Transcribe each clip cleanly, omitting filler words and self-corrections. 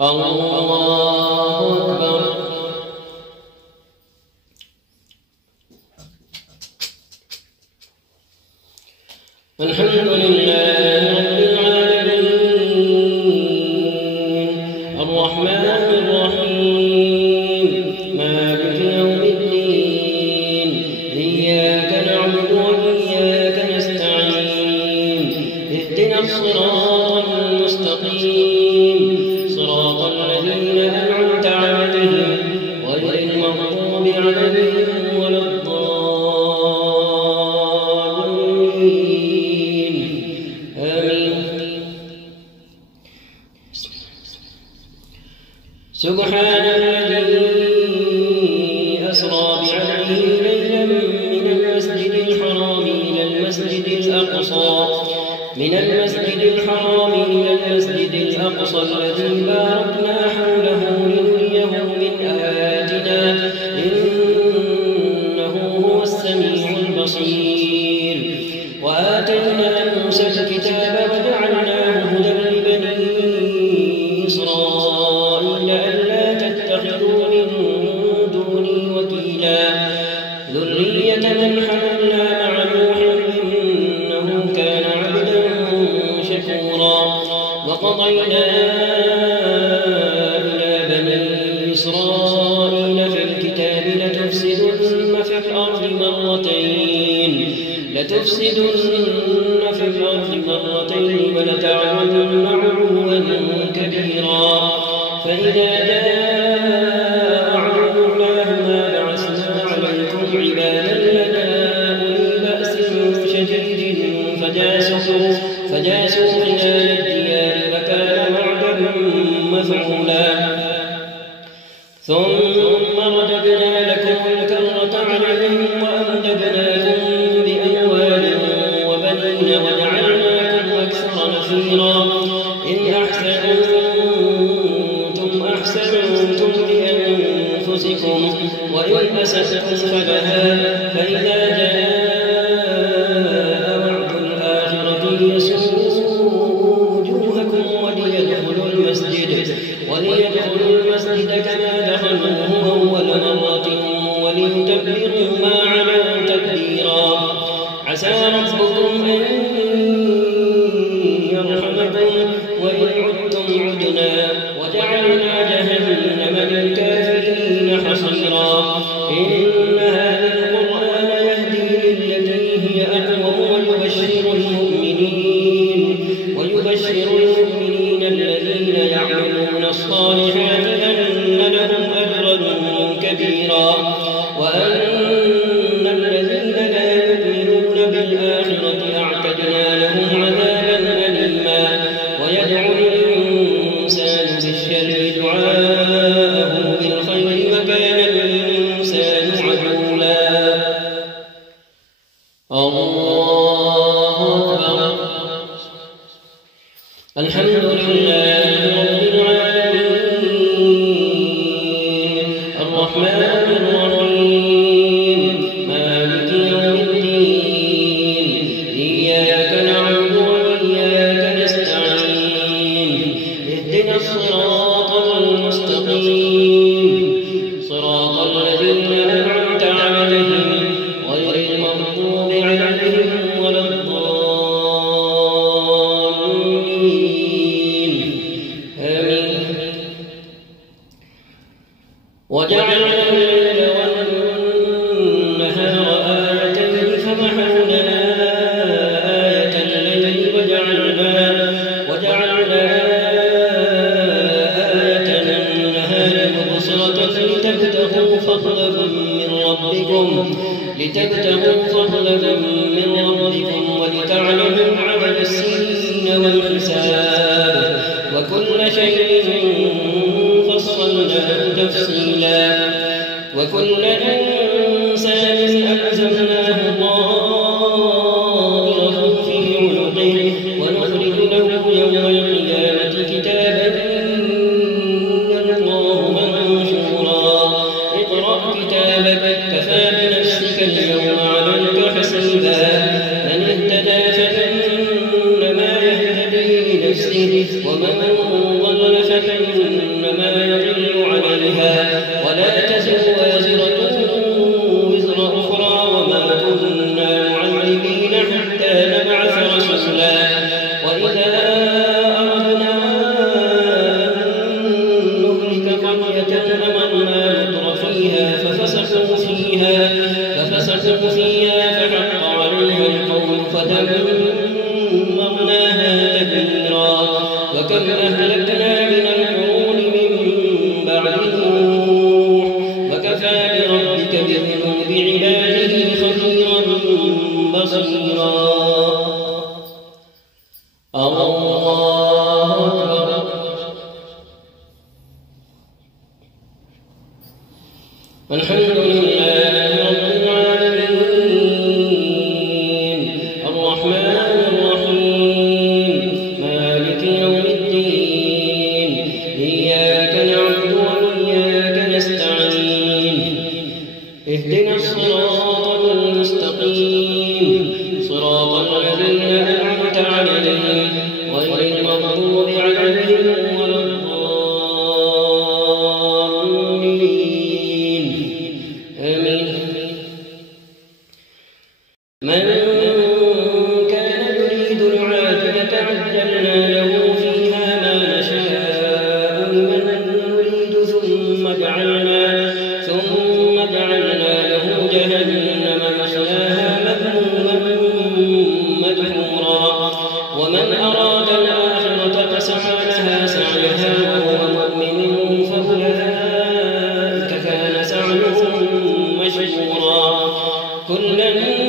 الله أكبر. الحمد لله رب العالمين الرحمن الرحيم مالك يوم الدين إياك نعبد وإياك نستعين اهدنا الصراط المستقيم صراط الذين أنعمت عليهم غير المغضوب عليهم ولا الضالين آمين. سبحان الذي أسرى بعبده ليلا من المسجد الحرام إلى المسجد الأقصى الذي باركنا حوله لنريه من آياتنا إنه هو السميع البصير. وآتينا موسى الكتاب وجعلناه هدى لبني إسرائيل ألا تتخذوا من دوني وكيلا ذرية من حملنا مع نوح إنه كان عبدا شكورا. وقضينا إلى بني إسرائيل في الكتاب لتفسدن في الأرض مرتين ولتعلن علوا كبيرا. فإذا جاء وعد أولاهما بعثنا عليكم عبادا لنا أولي بأس شديد فجاسوا خلال الديار وكان وعدا مفعولا. ثم رددنا لكم الكرة عليهم وأمددناكم بأموال وبنين وجعلناكم أكثر نفيرا. إن أحسنتم لأنفسكم وإن أسأتم فلها. فإذا جاء وعد الآخرة ليسوءوا وجوهكم وليدخلوا المسجد كما دخلوه أول مرة وليتبروا ما علوا تدبيرا. عسى ربكم أن يرحمكم وإن عدتم عدنا وجعلنا جهنم للكافرين حصيرا. إن هذا القرآن يهدي للتي هي أقوم ويبشر المؤمنين الذين يعملون الصالحات أن لهم أجرا كبيرا وأن الذين لا يؤمنون بالآخرة أعتدنا لهم عذابا أليما. ويدعو الإنسان بالشر دعاءه بالخير وكان الإنسان عجولا. الله أكبر. الحمد لله رب العالمين الرحمن الرحيم مالك يوم الدين إياك نعبد وإياك نستعين اهدنا الصراط المستقيم صراط الذين أنعمت عليهم غير المغضوب عليهم ولا الضالين آمين. وجعلنا الليل والنهار آيتين فمحونا آية الليل وجعلنا آية النهار مبصرة لتبتغوا فضلا من ربكم ولتعلموا عدد السنين والحساب وكل شيء فصلناه تفصيلا. وكل إنسان ألزمناه طائره في عنقه ونخرج له يوم القيامة كتابا يلقاه منشورا. اقرأ كتابك كفى بنفسك اليوم عليك حسيبا. من اهتدى فإنما يهتدي لنفسه ومن ضل فإنما أهلكنا من القرون من بعد نوح وكفى بربك بذنوب عباده خبيرا بصيرا. الله أكبر. الحمد لله رب العالمين الرحمن الرحيم مالك يوم الدين إياك نعبد وإياك نستعين اهدنا الصراط المستقيم صراط الذين أنعمت عليهم غير المغضوب عليهم ولا الضالين آمين. من كان يريد العاجلة عجلنا له فيها ما نشاء لمن نريد ثم جعلنا له جهنم يصلاها مذموما مدحورا. ومن أراد الآخرة فسعى لها سعيها وهو مؤمن فأولئك كان سعيهم مشكورا. كلا نمد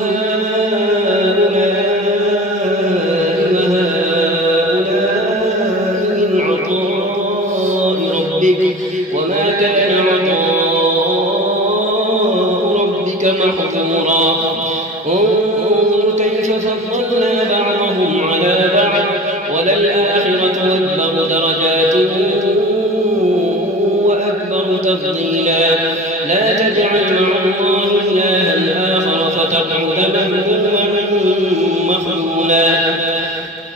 هؤلاء وهؤلاء من عطاء ربك وما كان عطاء ربك محظورا. انظر كيف فضلنا بعضهم على بعض وللآخرة أكبر درجات وأكبر تفضيلا. لا تجعل مع الله إلها آخر فتقعد مذموما مخذولا.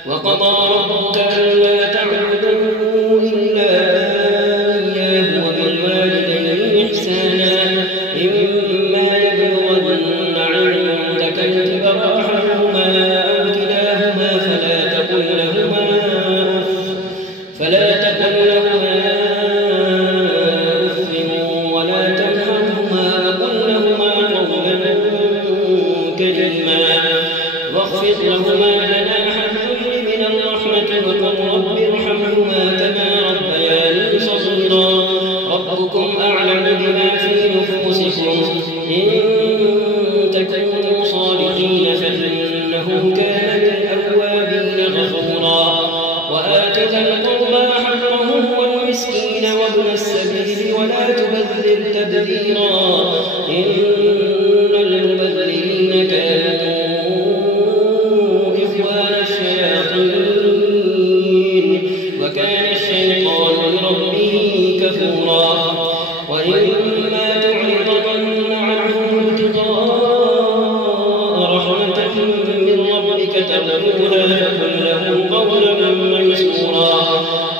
وقضى ربك ألا تعبدوا إلا إياه وبالوالدين إحسانا إما يبلغن عندك الكبر أحدهما أو كلاهما فلا تقل لهما أف ولا تنهرهما وقل لهما قولا كريما واخفض لهما جناح الذل من الرحمة وقل رب ارحمهما كما ربياني صغيرا. ربكم أعلم بما في نفوسكم إن تكونوا صالحين فإنه كان للأوابين غفورا. وآت ذا القربى حقه والمسكين وابن السبيل ولا تبذر تبذيرا إن المبذرين كانوا إخوان الشياطين وكان الشيطان لربه كفورا. وإما تعرضن عنهم ابتغاء رحمة من ربك ترجوها فقل لهم قولا ميسورا.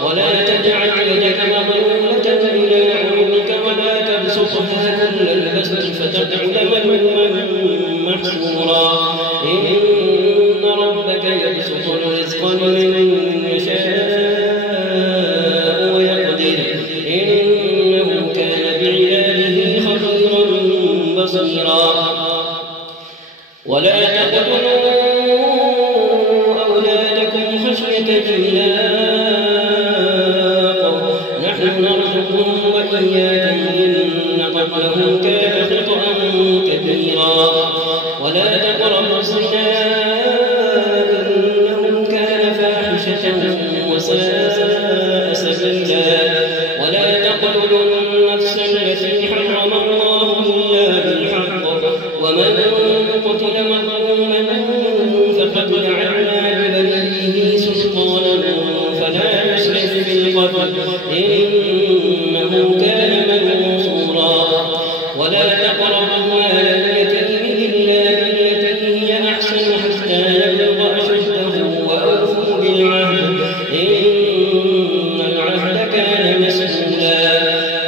ولا تجعل يدك مغلولة إلى عنقك ولا تبسطها كل البسط فتقعد ملوما محسورا. إن ربك يبسط الرزق لمن يشاء ويقدر إنه كان بعباده خبيرا بصيرا. ولا تقتلوا أولادكم خشية إملاق نحن نرزقهم وإياكم إن قتلهم كان خطأ كبيرا. ولا تقربوا الزنا إنه كان فاحشة وساء سبيلا. ولا تقتلوا النفس التي حرم الله إلا بالحق ومن قتل مظلوما فقد جعلنا لوليه سلطانا فلا يسرف في القتل إنه كان منصورا. ولا تقربوا مال اليتيم إلا بالتي هي أحسن حتى يبلغ أشده وأوفوا بالعهد إن العهد كان مسؤولا.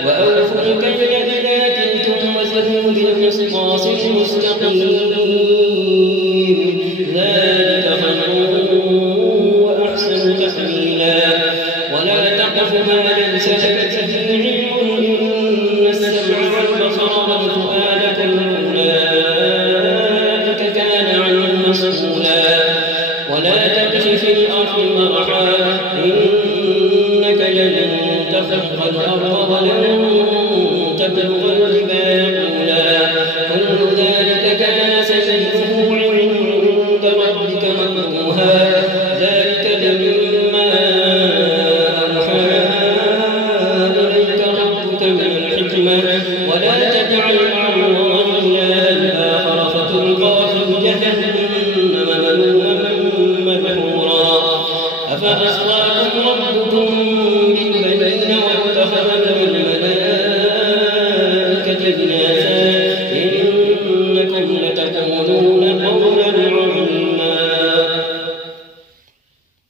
وأوفوا الكيل إذا كلتم وزنوا بالقسطاس المستقيم ذلك خير وأحسن تأويلا. ولا تقف ما ليس لك تخرق الأرض ولن تبلغ الجبال طولا كل ذلك كان سيئه عند ربك مكروها ذلك مما أوحى إليك ربك من الحكمة ولا تجعل مع الله إلها آخر فتلقى في جهنم ملوما مدحورا أفأصفاكم ربكم بالبنين واتخذ من الملائكة إناثا إنكم لتقولون قولا عظيما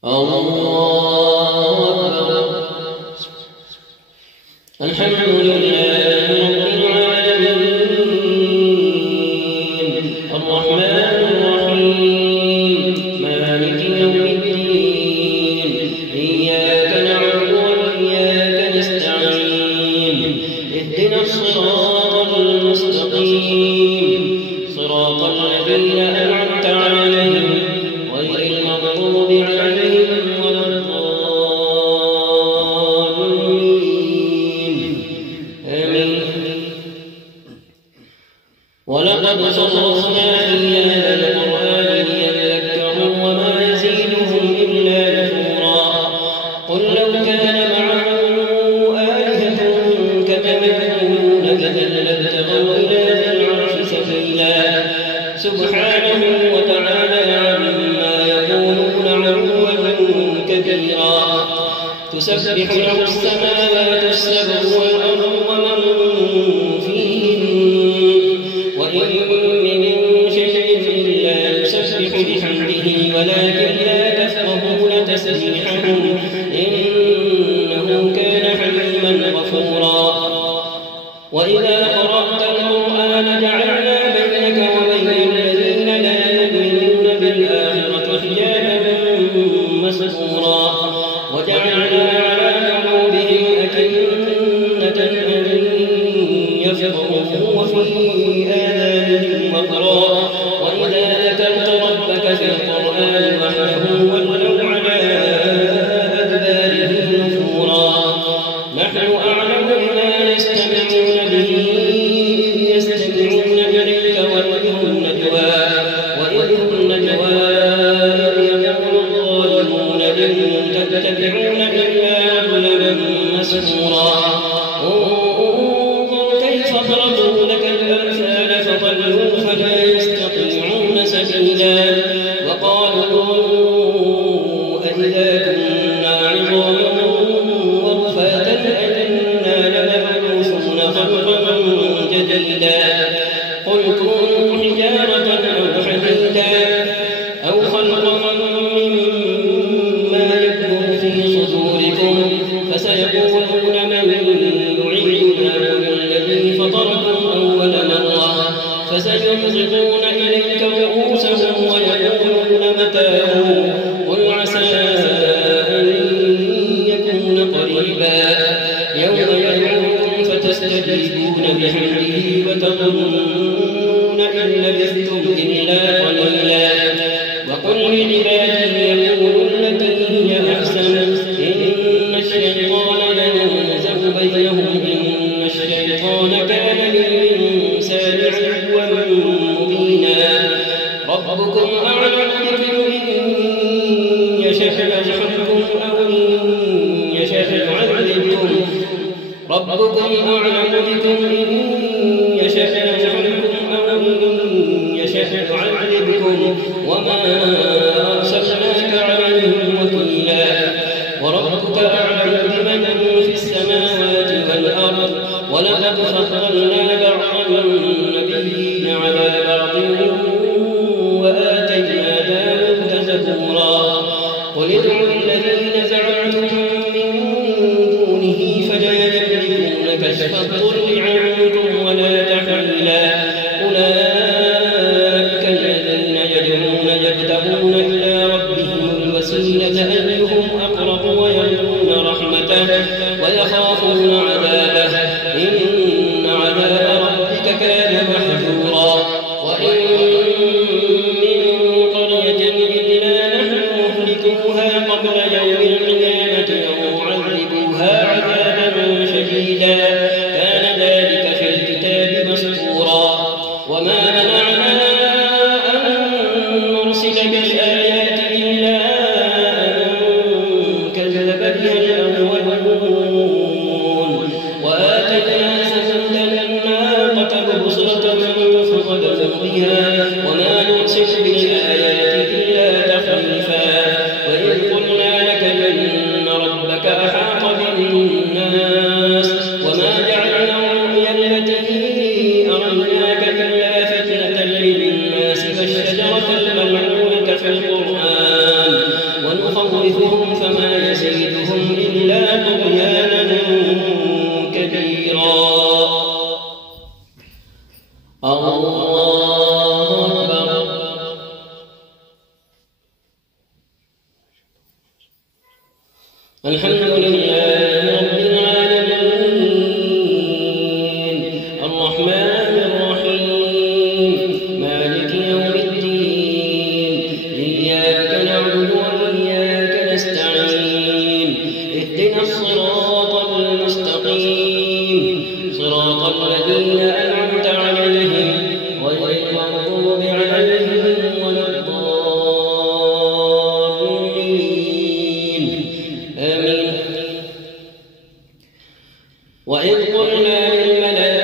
الله أكبر الحمد لله رب العالمين الرحمن الرحيم مالك يوم الدين إياك نعبد وإياك نستعين اهدنا الصراط المستقيم صراط الذين أنعمت عليهم غير المغضوب عليهم ولا الضالين آمين ولقد صرفنا في هذا القرآن ليذكروا وما يزيدهم إلا نفورا قل لو كان معه آلهة كما يقولون إذا لابتغوا إلى ذي العرش سبيلا سبحانه وتعالى عما يقولون علوا كبيرا تسبح له السماوات السبع والأرض ومن فيهن وإن من شيء إلا يسبح بحمده ولكن لا تفقهون تسبيحهم إنه كان حليما غفورا وإذا قرأت القرآن جعلنا بينك وبين الذين لا يؤمنون بالآخرة حجابا مستورا وجعلنا على قلوبهم أكنة أن يفقهوا وفي آذانهم وقرا وإذا ذكرت ربك في القرآن وحده ولوا على أدبارهم نفورا نحن أعلم بما يستمعون به إذ يستمعون إليك وإذ هم نجوى يقول الظالمون إن تتبعون إلا رجلا مسحورا انظر كيف ضربوا لك الأمثال فضلوا فلا يستطيعون سبيلا وقالوا أإذا كنا عظاما ورفاتا أئنا لمبعوثون خلقا جديدا قل كونوا حجارة أو حديدا أو خلقا مما يكبر في صدوركم فسيقولون من يعيدنا قل الذي فطركم أول مرة فسينغضون إليك رؤوسهم ويقولون متاه قل عسى أن يكون قريبا يوم يدعوكم فتستجيبون بحمده وتظنون إن لبثتم إلا قليلا وقل لعبادي يقولوا التي هي أحسن إن الشيطان ينزغ بينهم إن الشيطان كان للإنسان عدوا مبينا ربكم أعلم بكم إن يشاء يرحمكم أو إن يشاء يعذبكم ربكم أعلم بكم إن يشاء يرحمكم أو إن يشاء يعذبكم وما أرسلناك عليهم وكيلا وربك أعلم بمن في السماوات والأرض ولقد فضلنا بعض النبيين على بعض وآتينا داود زبورا قل ادعوا الذين زعمتم من دونه فلا يملكون كشف الضر عنكم ولا تحويلا أولئك الذين يدعون يبتغون إلى ربهم الوسيلة أيهم أقرب ويرجون رحمته ويخافون عذابه إن عذاب ربك كان محذورا وإن من قرية إلا نحن مهلكوها قبل يوم القيامة أو معذبوها عذابا ربك أحاط بالناس وما جعلنا الرؤيا التي أريناك إلا فتنة للناس فالشجرة الملعونة في القرآن ونخوفهم فما يزيدهم إلا طغيانا كبيرا. الله أكبر. الحمد لله رب العالمين الرحمن الرحيم مالك يوم الدين إياك نعبد وإياك نستعين اهدنا الصراط المستقيم صراط الذين أنعمت عليهم غير المغضوب عليهم ولا الضالين آمين. وإذ قلنا للملائكة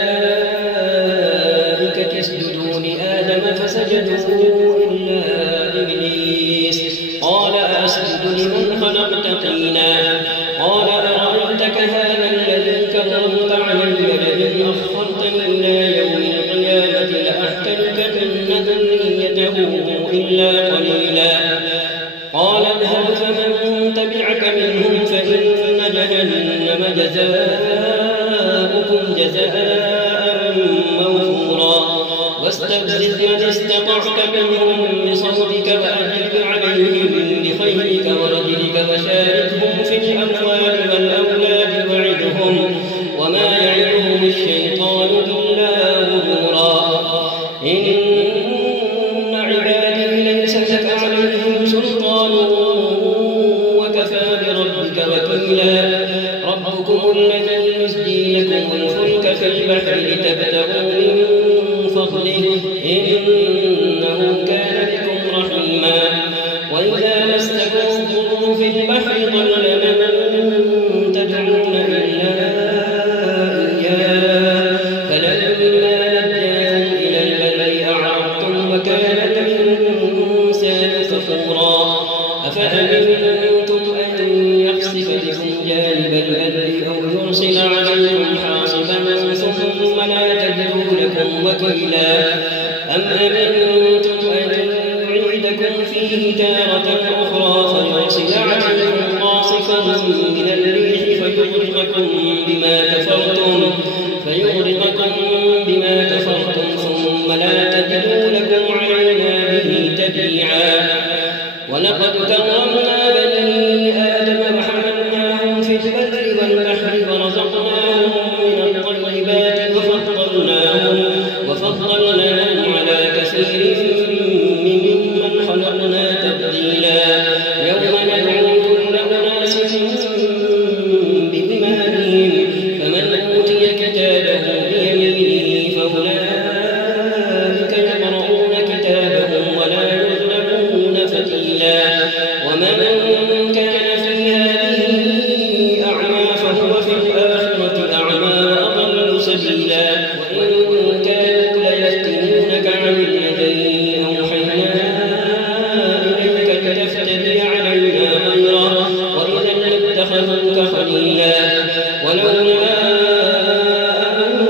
اسجدوا لآدم فسجدوا إلا إبليس قال أسجد لمن خلقت طينا قال أرأيتك هذا الذي كرمت علي لئن أخرتني إلى يوم القيامة لأحترقن ذريته إلا قليلا قال اذهب فمن تبعك منهم فإن جهنم جزاؤكم جزاء موفورا واستفزز من استطعت منهم بصوتك وأجلب عليهم بخيلك ورجلك وشاركهم في الأموال والأولاد وعدهم وما يعدهم الشيطان إلا غرورا. إن عبادي ليس لك عليهم سلطان وكفى بربك وكيلا. ربكم الذي يزجي لكم الفلك في البحر لتبتغوا من فضله إنه كان بكم رحيما. وإذا مسكم الضر في البحر ضل من تدعون إلا إياه فلما نجاكم إلى البر أعرضتم وكان الإنسان كفورا. أفأمنتم أن يخسف بكم جانب البر أو يرسل عليكم حاصبا ثم لا تجدوا لكم وكيلا أم أمنتم أن يعيدكم فيه تارة أخرى فيرسل عليكم قاصفا من الريح فيغرقكم بما كفرتم ثم لا تجدوا لكم علينا به تبيعا. ولقد كرمنا بني آدم وحملناهم في البر والبحر ورزقناهم من الطيبات وفضلناهم على كثير ممن خلقنا تفضيلا. يوم ندعو كل أناس بإمامهم فمن أوتي كتابه بيمينه فأولئك يقرؤون كتابهم ولا يظلمون فتيلا. ومن كان في هذه أعمى فهو في الآخرة أعمى وأضل سبيلا. وإن كانوا ليفتنونك عن الذي أوحينا إليك لتفتري علينا غيره وإذا لاتخذوك خليلا. ولولا أن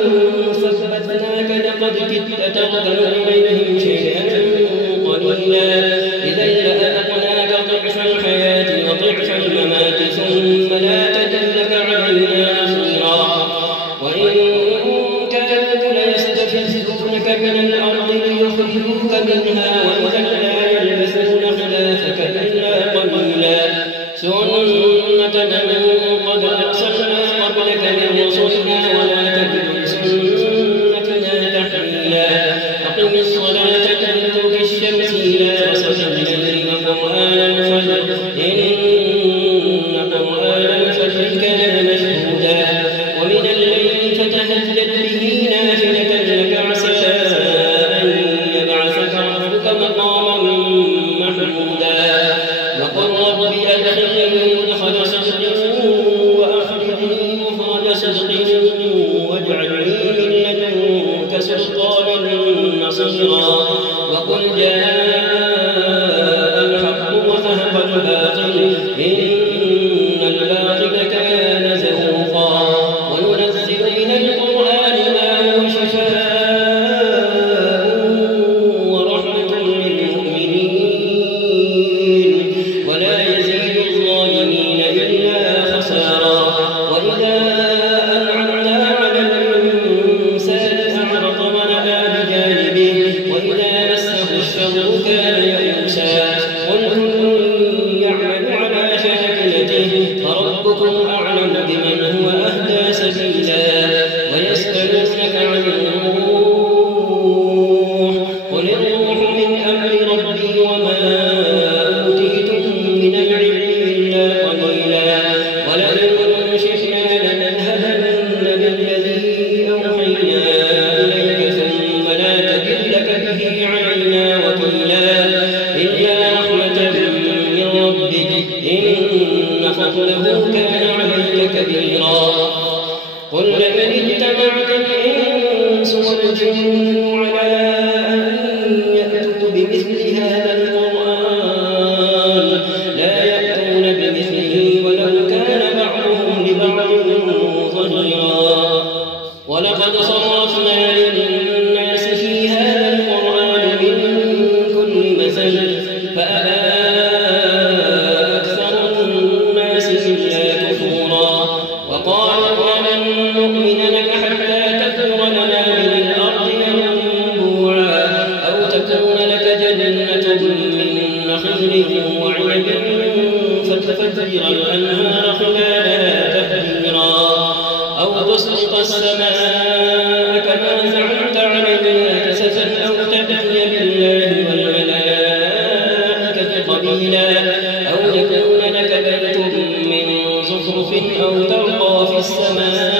ثبتناك لقد كدت تركن إليهم شيئا قليلا إذا لأذقناك ضعف الحياة وضعف الممات ثم لا تجد لك علينا نصيرا. وإن كانوا ليستفزونك من الأرض ليخرجوك منها وإذا لا يلبثون خلافك إلا قليلا. سنة من قد أرسلنا قبلك من رسلنا ولا تجد لسنتنا تحويلا. أقم الصلاة كدلوك الشمس إلى غسق الليل وقرآن الفجر إن قرآن الفجر كان مشهودا. ومن الليل فتهجد به نافلة لك عسى أن يبعثك ربك مقاما محمودا. وقل رب أدخلني مدخل صدق وأخرجني مخرج صدق واجعل لي من لدنك سلطانا نصيرا. وقل جاء الحق وذهب الباطل إن الباطل ربكم أعلم بمن هو أهدى سبيلا ويسألونك عن الروح قل الروح من أمر ربي وما أوتيتم من العلم إلا قليلا ولئن شئنا لنذهبن بالذي أوحينا إليك ثم لا تجد لك به علينا وكيلا إلا رحمة من ربك إن فضله كان عليك كبيرا قل لمن اجتمعت الإنس والجن على أن يأتوا بمثل هذا القرآن لا يأتون بمثله ولو كان بعضهم لبعض ظهيرا ولقد صرفنا للناس في هذا القرآن من كل مثل فأبى أكثر الناس إلا كفورا وقالوا لن نؤمن لك حتى تفجر لنا من الأرض ينبوعا أو تكون لك جنة من نخيل وعنب فتفجر الأنهار خلالها تفجيرا أو تسقط السماء كما زعمت علينا كسفا أو تأتي بالله والملائكة قبيلا أو يكون لك بيت من زخرف أو ترقى في السماء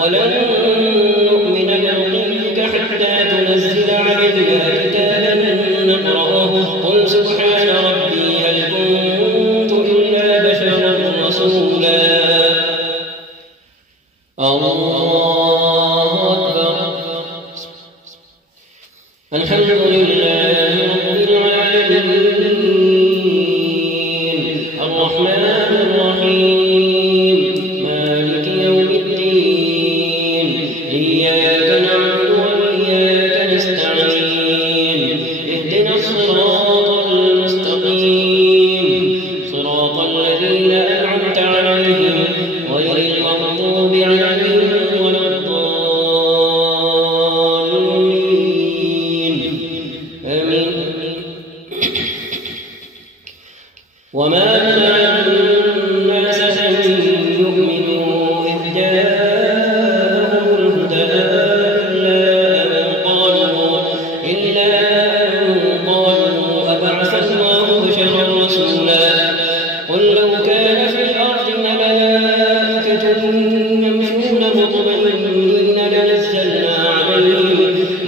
ولن نؤمن لرقيك حتى تنزل علينا كتابا نقرأه قل سبحان ربي هل كنت إلا بشرا رسولا الله أكبر الحمد لله رب العالمين الرحمن الرحيم مالك يوم الدين إياك نعبد وإياك نستعين اهدنا الصراط المستقيم صراط الذين أنعمت عليهم غير المغضوب عليهم ولا الضالين آمين وما منع الناس أن يؤمنوا إذ جاءهم الهدى إلا أن قالوا أبعث الله بشرا رسولا قل لو كان في الأرض ملائكة يمشون مطمئنين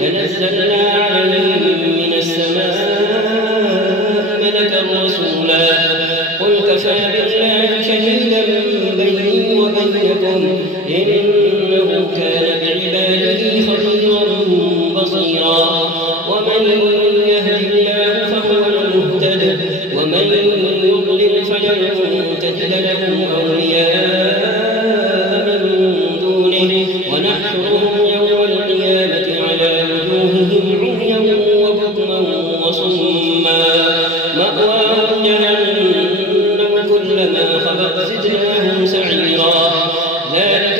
لنزلنا عليهم من السماء ملكا رسولا قل كفى بالله شهيدا بيني وبينكم إنه كان بعباده خبيرا بصيرا ومن يهد الله فهو المهتد ومن يضلل فلن تجد له أولياء من دونه ونحشرهم يوم القيامة على وجوههم عميا وبكما وصما مأواهم جهنم كلما خبت زدناهم سعيرا ذلك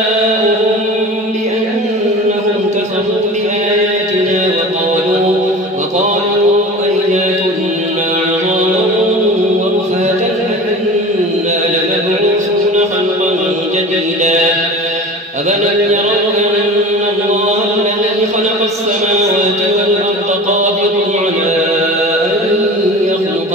جزاؤهم بأنهم كفروا بآياتنا وقالوا أئذا كنا عظاما ورفاتا أئنا لمبعوثون خلقا جديدا أفلم يروا أن الله الذي خلق السماوات والأرض قادر على أن يخلق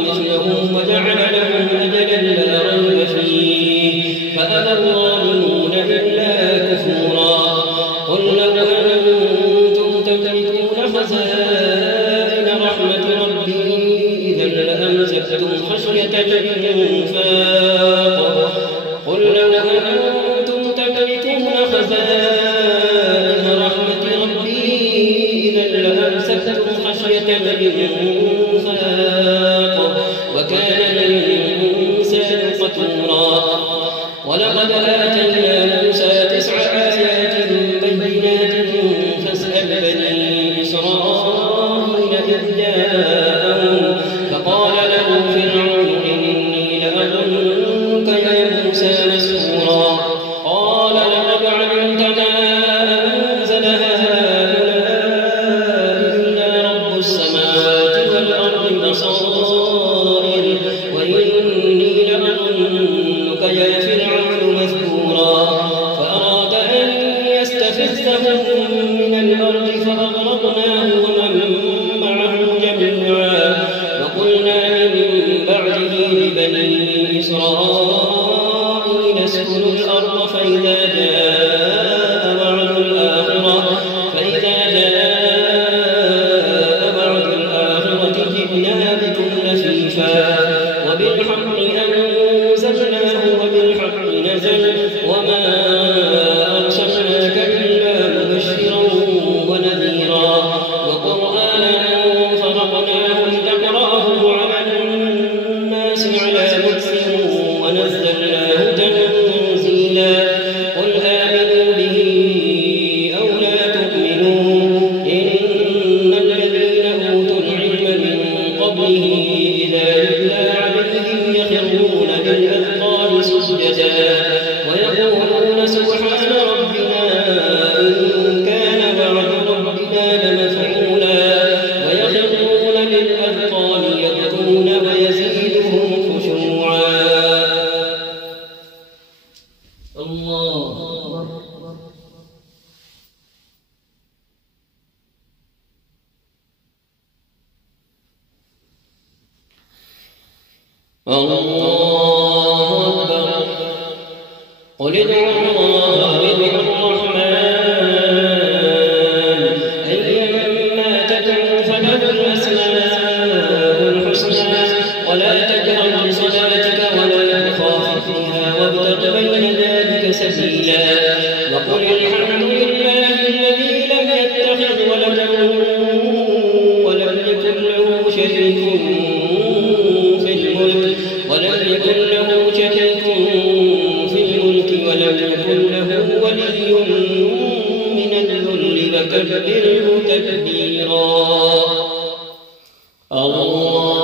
مثلهم وجعل لهم أجلا لا ريب فيه فأبى الظالمون إلا كفورا قل لو أنتم تملكون خزائن رحمة ربي إذا لأمسكتم خشية الإنفاق قل لو أنتم تملكون خزائن رحمة ربي إذا لأمسكتم خشية الإنفاق وكان الإنسان قتورا ولقد آتينا موسى 9 آيات بينات فاسأل بني إسرائيل إذ جاءهم فقال له فرعون إني لأظنك يا موسى مسحورا قال لقد علمت ما أنزل هؤلاء إلا رب السماوات بصائر وإني لأظنك يا فرعون مثبورا فأراد أن يستفزهم من الأرض فأغرقناه ومن معه جميعا وقلنا من بعده لبني إسرائيل اسكنوا الأرض فإذا جاء وعد الآخرة جئنا بكم لفيفا وبالحق أنزلناه وبالحق نزل وما أرسلناك إلا مبشرا ونذيرا وقرآنا فرقناه لتقرأه على الناس على مكث ونزلناه تنزيلا قل آمنوا به أو لا تؤمنوا إن الذين أوتوا العلم من قبله إذا يتلى عليهم يخرون للأذقان سجدا ويقولون سبحان ربنا إن كان وعد ربنا لمفعولا ويخرون للأذقان يبكون ويزيدهم خشوعا. الله أكبر. قل ادعوا الله وادعوا الرحمن أيما تدعوا فله الأسماء الحسنى ولا تجهر بصلاتك ولا تخافت فيها وابتغ بين ذلك سبيلا وقل الحمد لله الذي لم يتخذ ولدا ولم يكن له شريك في الملك ولم يكن له ولي من الذل وكبره تكبيرا. الله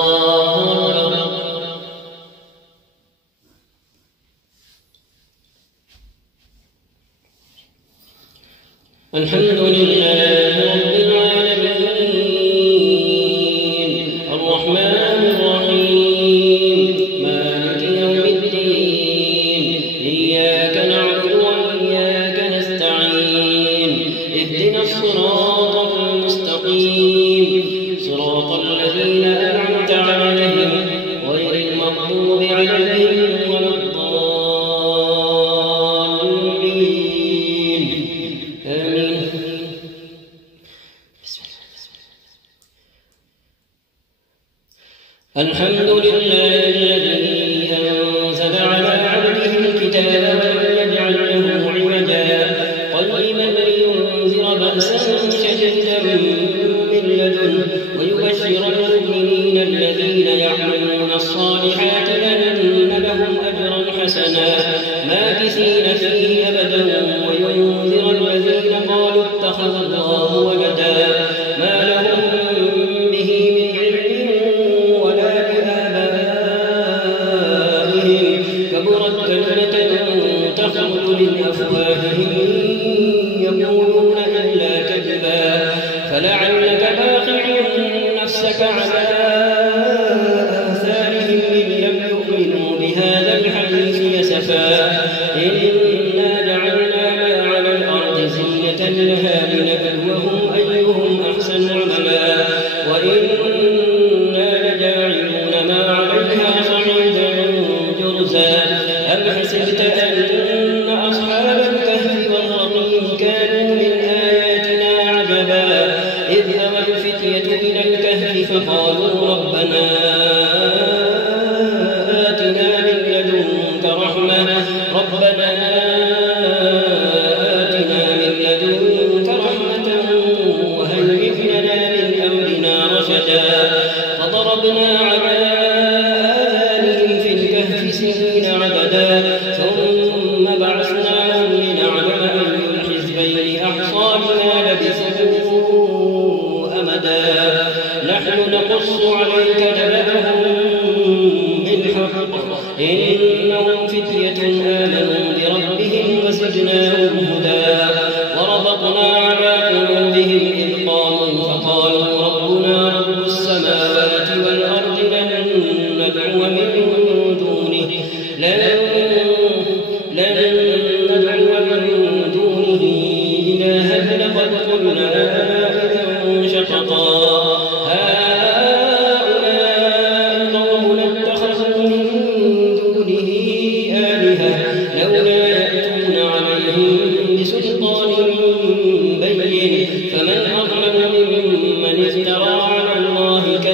الحمد لله رب العالمين الرحمن الرحيم مالك يوم الدين إياك نعبد وإياك نستعين اهدنا الصراط المستقيم صراط الذين أنعمت عليهم غير المغضوب عليهم ولا الضالين آمين. الحمد لله الذي أنزل على عبده الكتاب ولم يجعل له عوجا قيما لينذر بأسا شديدا من لدنه ويبشر المؤمنين الذين يعملون الصالحات أن لهم أجرا حسنا ماكثين فيه أبدا وينذر الذين قالوا اتخذ الله ولدا ما لهم به من علم ولا لآبائهم كبرت كلمة تخرج من أفواههم يقولون إلا كذبا فلعلك باخع نفسك على آثارهم إن لم يؤمنوا بهذا الحديث يسفا إنا جعلنا ما على الأرض زينة لها لنبلوهم أيهم أحسن عملا وإنا لجاعلون ما عليها صعيدا جرزا أم حسبت أن أصحاب الكهف والرقيم كانوا من آياتنا عجبا إذ أوى الفتية إلى الكهف فقالوا ربنا آتنا من لدنك رحمة وهيئ لنا من أمرنا رشدا فضربنا على آذانهم في الكهف سنين عددا ثم بعثناهم لنعلم أي الحزبين أحصى لما لبثوا أمدا نحن نقص عليك نبأهم بالحق إنهم فتية آمنوا بربهم وزدناهم هدى وربطنا على قلوبهم إذ قاموا فقالوا ربنا رب السماوات والأرض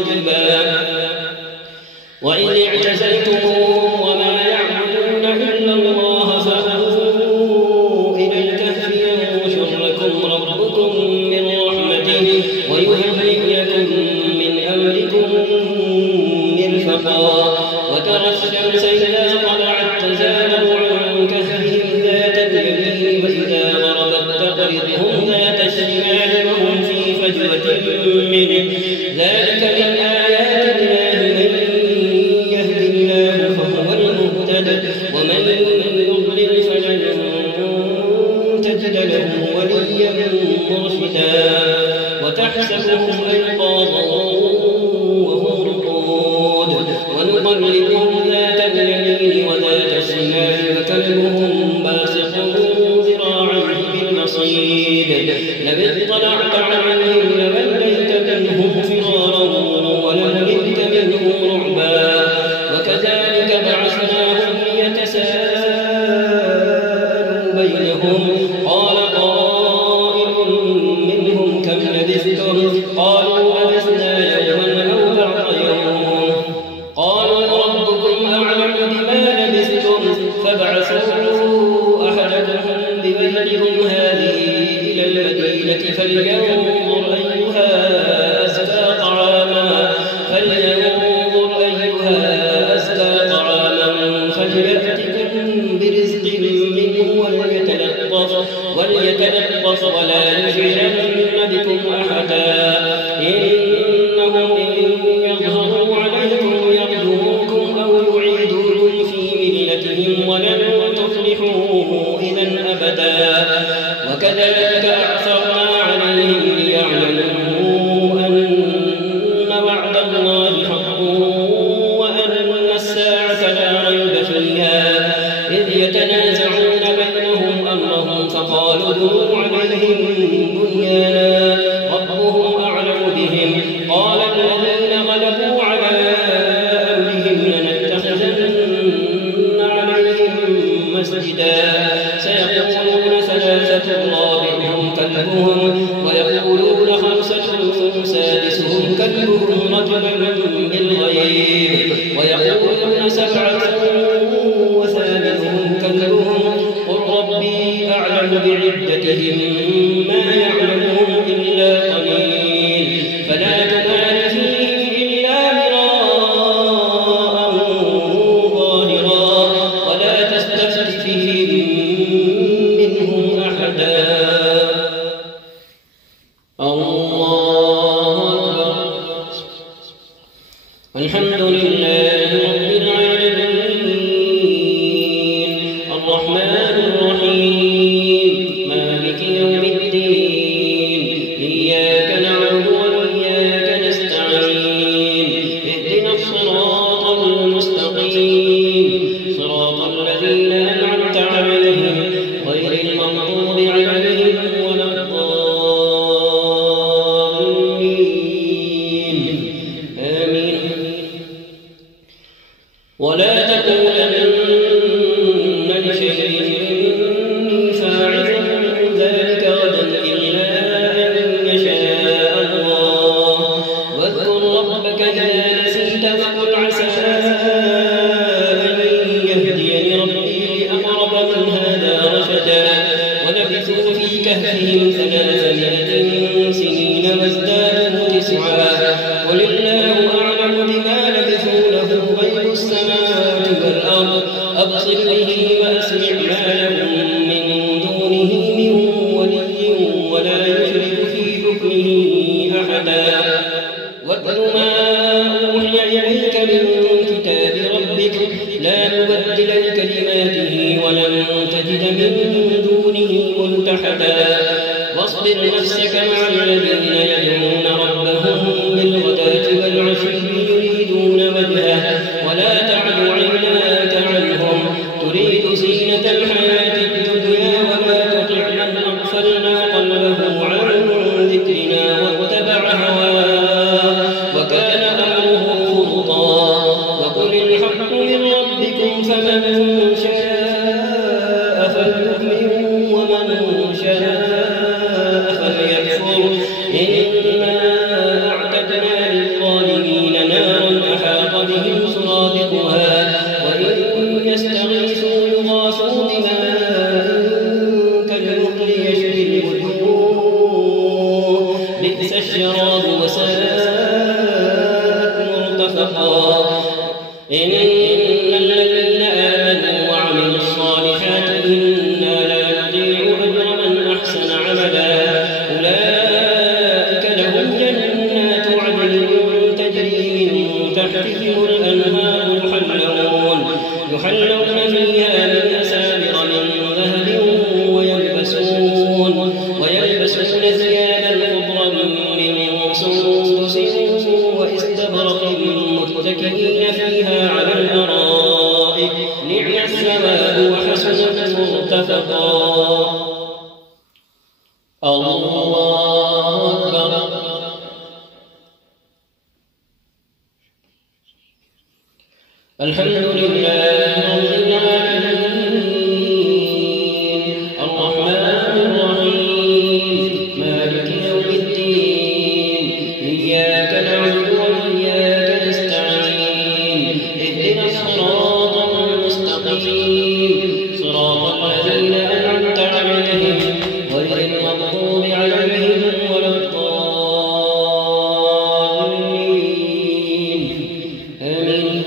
كذبا وإن اعتزلتموهم وما يعبدون إلا الله فأووا إلى الكهف ينشر لكم ربكم من رحمته ويهيئ لكم من أمركم مرفقا وترى الشمس إذا طلعت تزاور عن كهفهم ذات اليمين وإذا غربت تقرضهم ذات الشمال وهم في فجوة منه ذلك من آيات الله من يهد الله فهو المهتد ومن يضلل فلن تجد له وليا مرشدا وتحسبهم أيقاظا وهم رقود ونقلبهم ذات اليمين وذات الشمال وكلبهم باسط ذراعيه بالوصيد لو اطلعت عليهم لوليت منهم فرارا ولملئت منهم رعبا وكذلك بعثناهم ليتساءلوا بينهم قال قائل منهم كم لبثتم قالوا لبثنا يوما أو بعض يوم قالوا ربكم أعلم بما لبثتم فابعثوا أحدكم بويلهم هذه إلى المدينة فلينظر أيها أزكى طعاما فليأتكم برزق منه وليتلطف ولا يشعرن بكم أحدا إنهم إن يظهروا عليكم يرجموكم أو يعيدوكم في ملتهم ولن تفلحوا إذا أبدا وكذلك أعثرنا عليهم ليعلموا أن وعد الله حق وأن الساعة لا ريب فيها إذ يتنازعون بينهم أمرهم فقالوا ابنوا عليهم بنيانا ربهم أعلم بهم قال الذين غلبوا على أمرهم لنتخذن عليهم مسجدا سيقولون ثلاثة رابعهم كلبهم ويقولون خمسة سادسهم كلبهم رجلا بالغيب ويقولون سبعة وثامنهم كلبهم قل ربي أعلم بعدتهم ما يعلمهم إلا قليل فلا تمار فيهم إلا مراء ظاهرا ولا تستفت فيهم منهم أحدا الله أكبر الحمد لله رب العالمين الرحمن الرحيم مالك يوم الدين إياك نعبد وإياك نستعين اهدنا الصراط المستقيم صراط الذين أنعمت عليهم غير المغضوب عليهم ولا الضالين آمين ولا تقولن لشيء إني فاعل ذلك غدا إلا أن يشاء الله واذكر ربك إذا نسيت وقل عسى أن يهديني ربي لأقرب من هذا رشدا ولبثوا في كهفهم 300 سنين وازدادوا 9 قل الله أعلم بما لبثوا له غيب السماوات والأرض أبصر به وأسمع ما لهم من دونه من ولي ولا يشرك في حكمه أحدا واتل ما أوحي إليك من كتاب ربك لا مبدل لكلماته ولن تجد من دونه ملتحدا واصبر نفسك مع الذين يدعون ربهم بالغداة والعشي يريدون وجهه ولا تعد عيناك عنهم تريد زينة الحياة الدنيا ولا تطع من أغفلنا قلبه عن ذكرنا واتبع هواه وكان أمره فرطا وقل الحق من ربكم فمن شاء فليؤمن ومن شاء فليكفر إنا أعتدنا للظالمين تحتهم الأنهار يحلون فيها من أساور من ذهب ويلبسون ثيابا خضرا من سندس واستبرق متكئين فيها على الأرائك نعم الثواب وحسنت مرتفقا. الله أكبر. الحمد لله رب العالمين الرحمن الرحيم مالك يوم الدين إياك نعبد وإياك نستعين اهدنا الصراط المستقيم صراط الذين أنعمت عليهم غير المغضوب عليهم ولا الضالين آمين.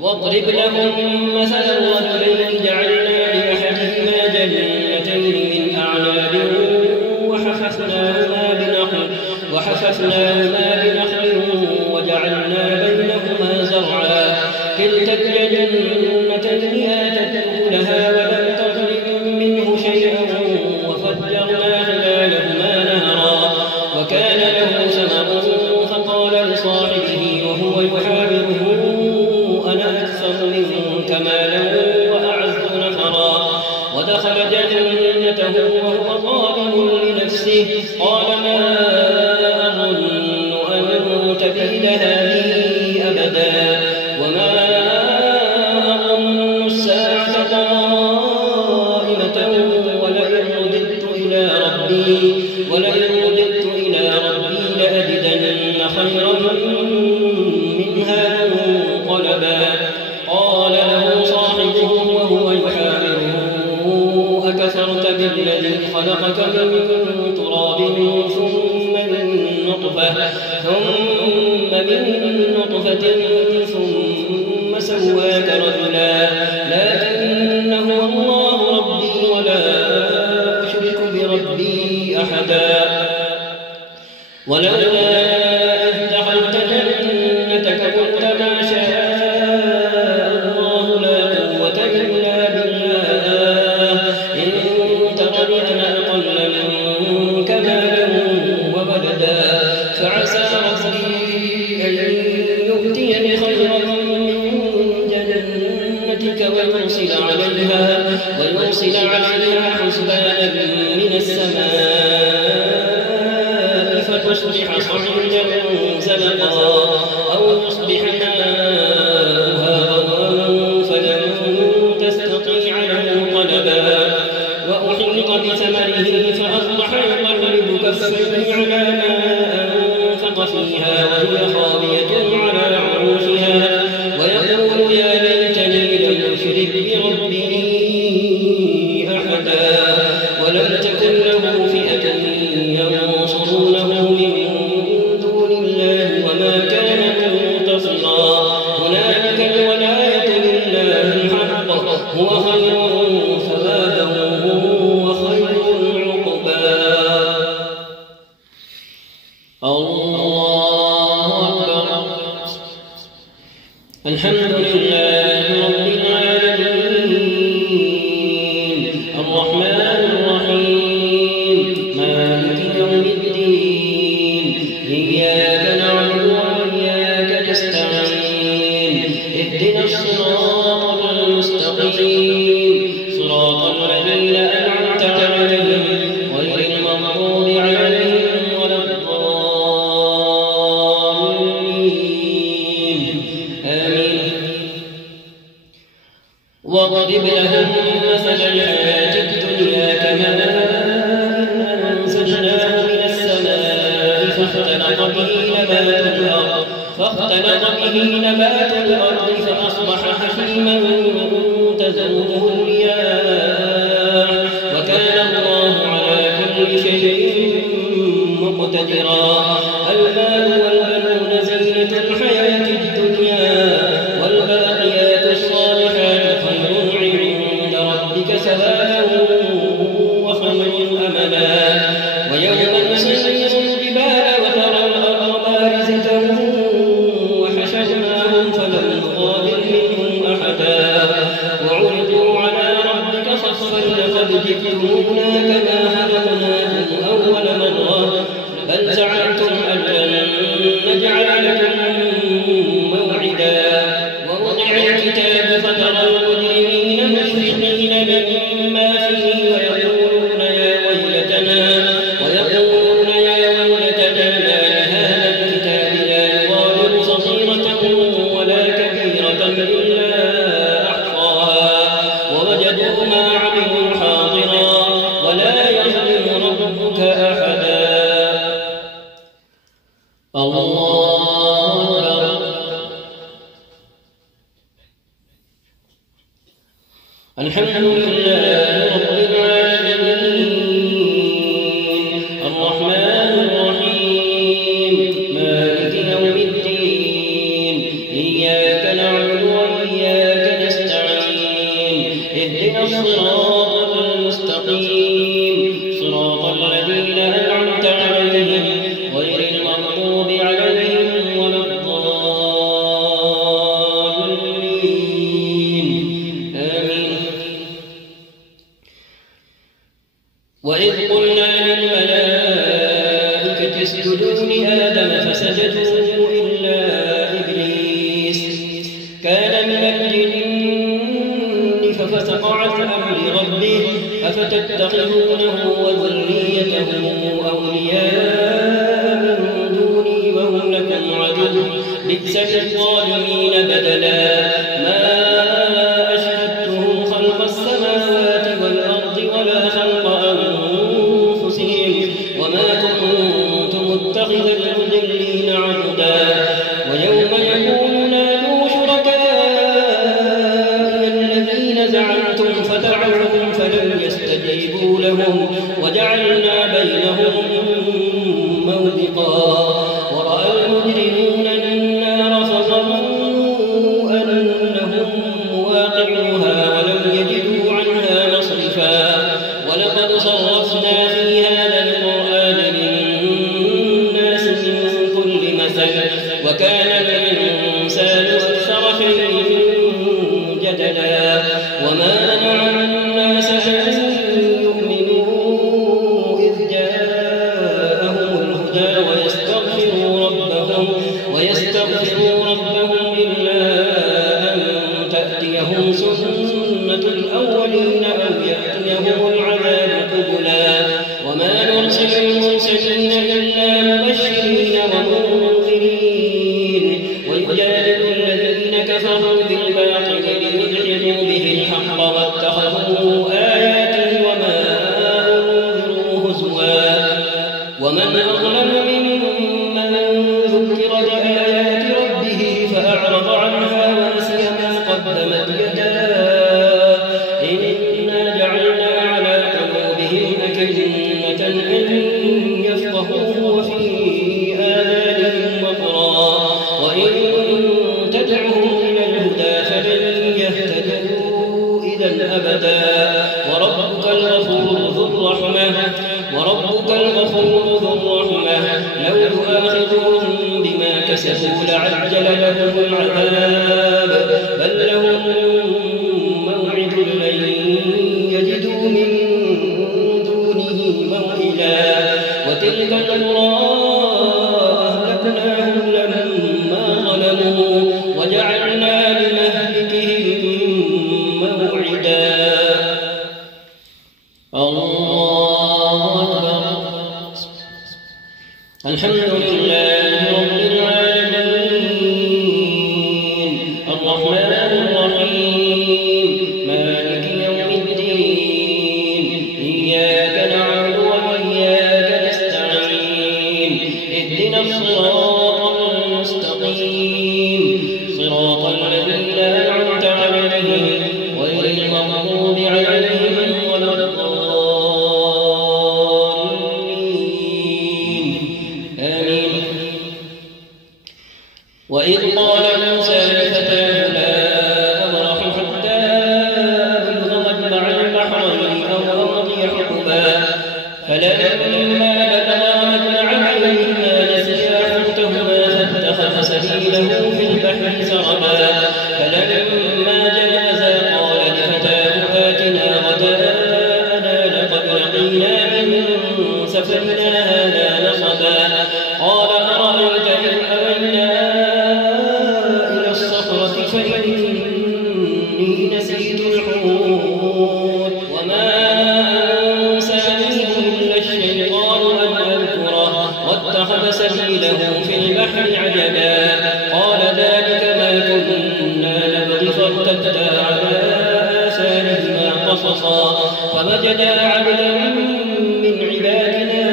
واضرب لهم مثلا رجلين جعلنا لأحدهما جنتين من أعناب وحففناهما بنخل وجعلنا بينهما زرعا كلتا الجنتين آتت أكلها ولم تظلم منه شيئا وفجرنا خلالهما نهرا وكان له ثمر فقال لصاحبه وهو يحاوره أنا أكثر منك مالا وأعز نفرا ودخل جنته وهو ظالم لنفسه قال ما أظن أن تبيد هذه أبدا وما أظن الساعة قائمة ولئن رددت إلى ربي لأجدن خيرا منها منقلبا. قال له صاحبه وهو يحاوره أكفرت بالذي خلقك من تراب ثم من نطفة ثم سواك رجلا لكن هو الله ربي ولا أشرك بربي أحدا. ولولا إذ دخلت جنتك قلت ما شاء الله لا قوة إلا بالله إن ترني أنا أقل منك مالا وولدا فعسى ربي أن يؤتيني خيرا من جنتك ويرسل عليها حسبانا من السماء فتصبح صعيدا زلقا أو يصبح ماؤها غورا فلن تستطيع له طلبا وأحيط بثمره فأصبح يقلب كفيه على ما أنفق فيها وهي خاوية على عروشها ويقول يا ليتني لم أشرك بربي أحدا ولم تكن له فئة ينصرونه من دون الله وما كان منتصرا. هنالك الولاية لله الحق هو خير ثوابا وخير عقبا. الله أكبر. الحمد لله رب العالمين الرحمن الرحيم مالك يوم الدين إياك نعبد وإياك نستعين اهدنا الصراط المستقيم صراط الذين أنعمت عليهم غير المغضوب عليهم ولا الضالين آمين. واضرب لهم مثل الحياة الدنيا كماء أنزلناه من السماء فاختلط به نبات الأرض فأصبح حشيما تذروه الرياح وكان الله على كل شيء مقتدرا. المال والبنون زينة الحياة الدنيا والباقيات الصالحات خير عند ربك ثوابا وخير أملا. ويوم نسير الجبال وترى الأرض بارزة الله أكبر. الحمد لله رب العالمين الرحمن الرحيم مالك يوم الدين إياك نعبد وإياك نستعين اهدنا الصراط المستقيم صراط الذين أنعمت عليهم غير المغضوب عليهم ولا الضالين آمين. وإذ قلنا للملائكة اسجدوا لآدم فسجدوا إلا إبليس كان من الجن ففسق عن أمر ربه أفتتخذونه وذريته أولياء من دوني وهم لكم عدو بئس للظالمين بدلا ما أشهدتهم خلق السماوات والأرض ولا خلق أنفسهم وما كنت متخذ المضلين عضدا ويوم يقول نادوا شركائي الذين زعمتم فدعوهم فلم يستجيبوا لهم وجعلنا بينهم موبقا ورأى المجرمون النار فظنوا أنهم مواقعوها ولم يجدوا عنها مصرفا ولقد صرفنا في هذا القرآن للناس من كل مثل وكان الإنسان أكثر شيء جدلا وما منع الناس أن يؤمنوا إذ جاءهم الهدى ويستغفروا ربهم إلا أن تأتيهم سنة الأولين أو يأتيهم العذاب قبلا وما نرسل المرسلين إلا مبشرين ومنذرين ويجادل الذين كفروا بالباطل ليدحضوا به الحق واتخذوا آياتي وما أنذروا هزوا ومن أظلم ممن ذكر بآيات ربه فأعرض عنها ونسي ما قدمت يداه إنا جعلنا على قلوبهم أكنة أن يفقهوه وفي آذانهم وقرا وإن تدعوهم إلى الهدى فلن يهتدوا إذا أبدا وربك الغفور ذو الرحمة لو يؤاخذهم بما كسبوا لعجل لهم العذاب بل لهم موعد لن يجدوا من دونه موئلا وتلك القرى أهلكناهم لما ظلموا وجعلنا لمهلكهم موعدا. الله أكبر. الحمد لله رب العالمين الرحمن الرحيم مالك يوم الدين إياك نعبد وإياك نستعين اهدنا الصراط المستقيم صراط الذين أنعمت عليهم غير المغضوب عليهم ولا الضالين آمين. وإذ قال موسى لفتاه لا أبرح حتى أبلغ مجمع البحرين أو أمضي حقبا فلما بلغا مجمع بينهما نسيا حوتهما فاتخذ سبيله في البحر سربا فلما جاوزا قال لفتاه آتنا غداءنا لقد لقينا من سفرنا هذا نصبا قال أرأيت إذ أوينا إلى الصخرة فإني نسيت الحوت وما أنسانيه إلا الشيطان أن أذكره واتخذ سبيله في البحر عجبا قال ذلك ما كنا نبغي فارتدا على آثارهما قصصا فوجدا عبدا من عبادنا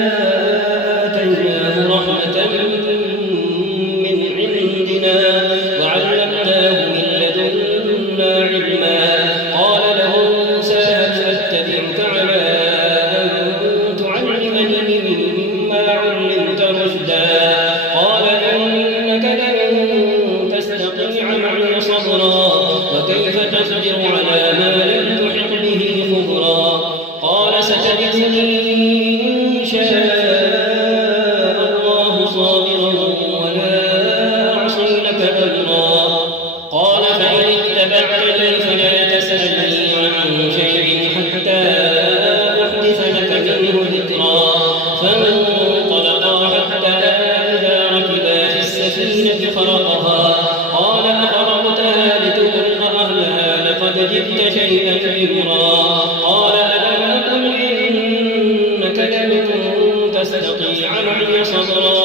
آتيناه رحمة السفينة خرقها قال أخرقتها لتغرق أهلها لقد جئت شيئا إمرا قال ألم أقل إنك لن تستطيع معي صبرا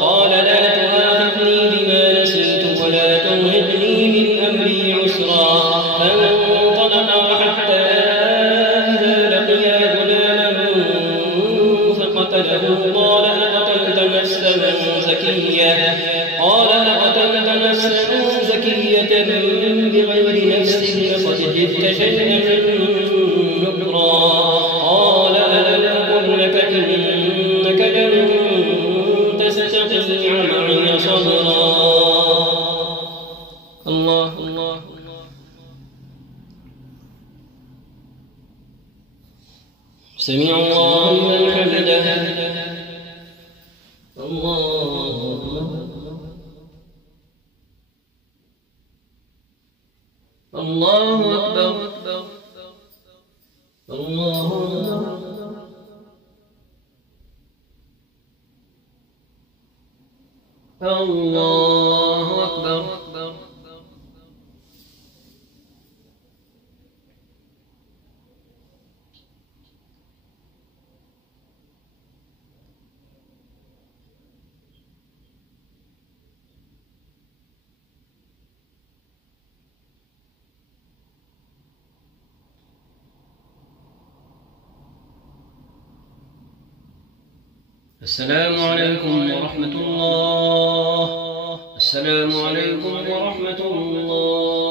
قال لا تؤاخذني بما نسيت ولا ترهقني من أمري عسرا فانطلقا حتى إذا لقيا غلاما فقتله قال أقتلت نفسا زكية بغير نفس لقد جئت شيئا نكرا قال ألم أقل لك إنك لن تستطيع معي صبرا الله سمع الله لمن حمده الله أكبر الله أكبر السلام عليكم ورحمة الله. السلام عليكم ورحمة الله.